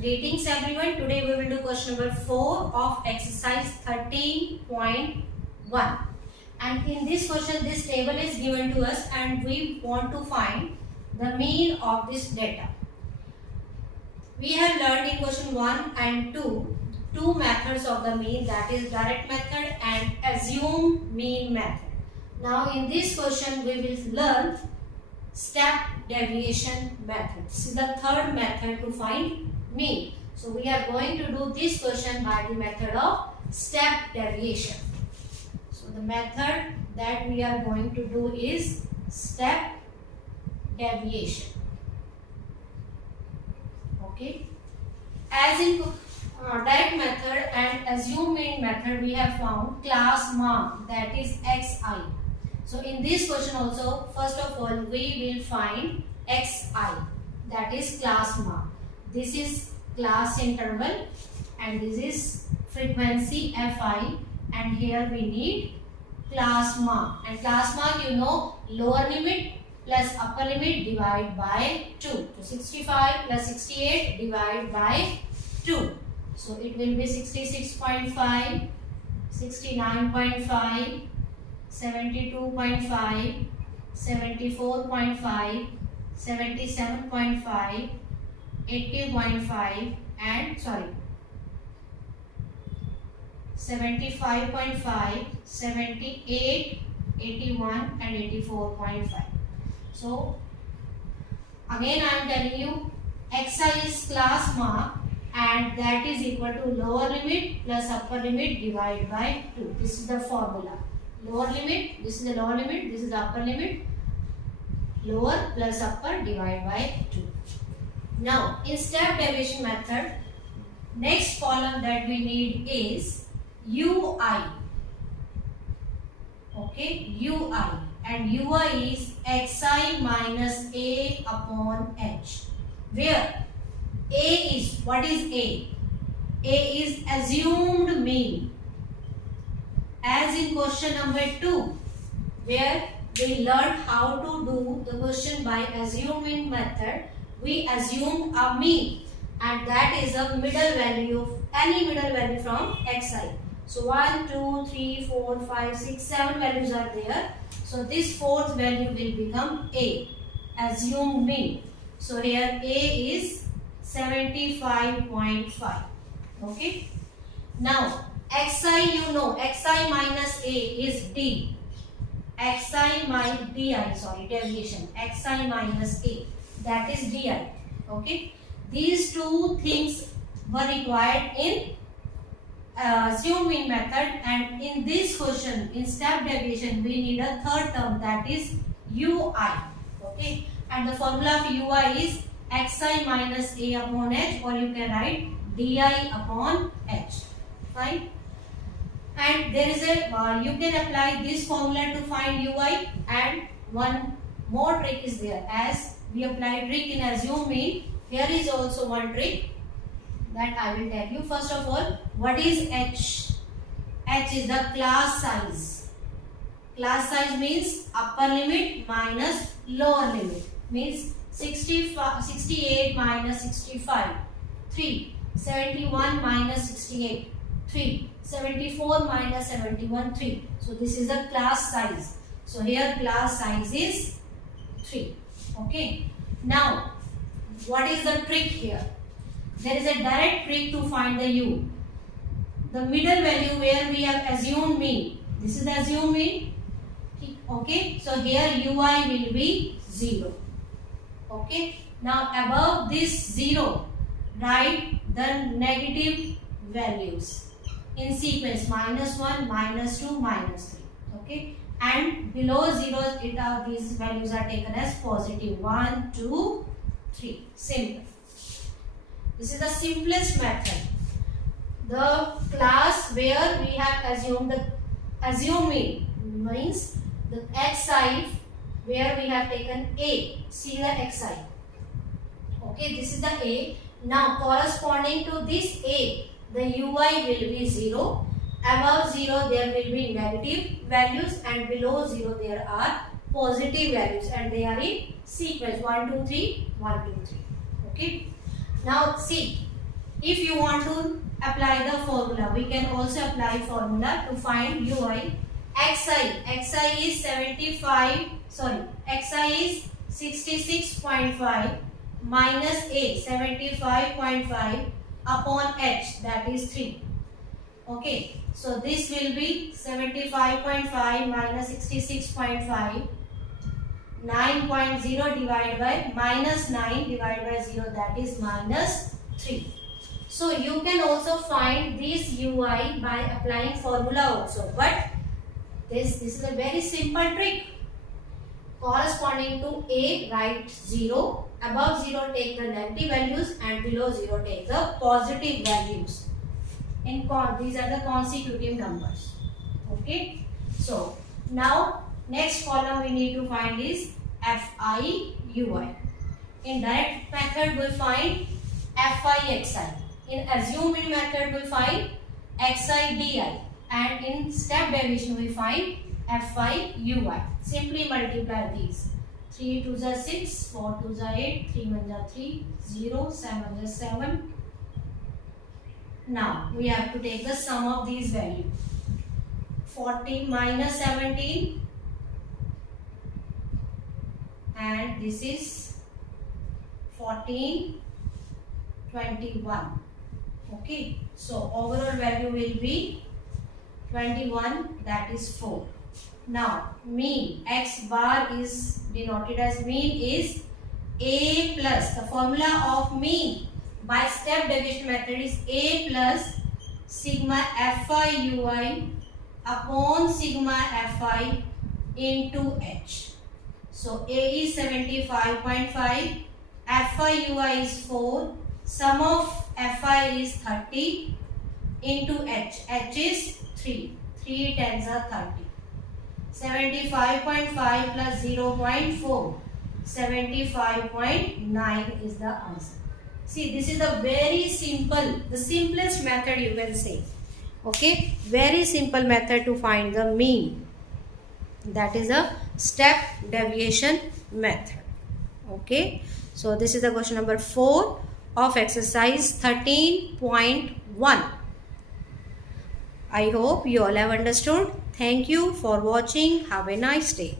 Greetings everyone. Today we will do question number 4 of exercise 13.1. And in this question, this table is given to us and we want to find the mean of this data. We have learned in question 1 and 2 two methods of the mean, that is direct method and assumed mean method. Now in this question we will learn step deviation method. This is the third method to find mean. So we are going to do this question by the method of step deviation. So the method that we are going to do is step deviation. Okay. As in direct method and assumed mean method, we have found class mark, that is xi. So in this question also, first of all we will find xi, that is class mark. This is class interval and this is frequency fi, and here we need class mark. And class mark, you know, lower limit plus upper limit divided by 2. So 65 plus 68 divided by 2. So it will be 66.5, 69.5, 72.5, 74.5, 77.5, 80.5 and 75.5, 78, 81 and 84.5. So again I am telling you, xi is class mark and that is equal to lower limit plus upper limit divided by 2. This is the formula. Lower limit, this is the lower limit, this is the upper limit, lower plus upper divided by 2. Now in step deviation method, next column that we need is ui. Okay, ui, and ui is xi minus a upon h, where a is, what is a? A is assumed mean, as in question number 2, where we learned how to do the question by assumed mean method. We assumed a mean and that is a middle value, any middle value from xi. So 1, 2, 3, 4, 5, 6, 7 values are there. So this fourth value will become a, assumed mean. So here a is 75.5. Okay. Now xi, you know, xi minus a is d. Xi minus di, sorry, deviation. Xi minus a, that is di. Okay. These two things were required in assumed mean method, and in this question in step deviation we need a third term, that is ui. Okay. And the formula of ui is xi minus a upon h, or you can write di upon h. Fine. And there is a you can apply this formula to find ui, and one more trick is there. As we apply trick in assumed mean, here is also one trick that I will tell you. First of all, what is h? H is the class size. Class size means upper limit minus lower limit, means 68 minus 65, 3. 71 minus 68, 3. 74 minus 71, 3. So this is the class size. So here class size is 3. Okay. Now what is the trick here? There is a direct trick to find the u. The middle value where we have assumed mean. This is the assumed mean. Okay. So here ui will be 0. Okay. Now above this 0, write the negative values in sequence, minus 1, minus 2, minus 3. Okay. And below 0, these values are taken as positive, 1, 2, 3. Simple. This is the simplest method. The class where we have assumed the assumed mean means the xi where we have taken a. See the xi. Okay, this is the a. Now corresponding to this a, the ui will be 0. Above 0 there will be negative values, and below 0 there are positive values, and they are in sequence 1, 2, 3, 1, 2, 3. Okay. Now see, if you want to apply the formula, we can also apply formula to find ui. xi is 75, sorry, xi is 66.5 minus a 75.5 upon h, that is 3. Okay, so this will be 75.5 minus 66.5, 9.0 divided by minus 9 divided by 0, that is minus 3. So you can also find this ui by applying formula also, but this is a very simple trick. Corresponding to a, write 0, above 0 take the negative values, and below 0 take the positive values. These are the consecutive numbers. Okay, so now next column we need to find is fi ui. In direct method we find fi xi. In assumed method we find xi di, and in step deviation we find fi ui. Simply multiply these. 3 2s are 6, 4 2s are 8, 3 1s are 3, 0, 7 is 7. Now we have to take the sum of these values. 14 minus 17, and this is 14 21. Okay, so overall value will be 21, that is 4. Now mean, x bar is denoted as mean, is a plus, the formula of mean by step deviation method is a plus sigma fi ui upon sigma fi into h. So a is 75.5, fi ui is 4, sum of fi is 30 into h, h is 3, 3 tens are 30. 75.5 plus 0.4, 75.9 is the answer. See, this is the very simple, the simplest method you can say. Okay, very simple method to find the mean. That is a step deviation method. Okay, so this is the question number 4 of exercise 13.1. I hope you all have understood. Thank you for watching. Have a nice day.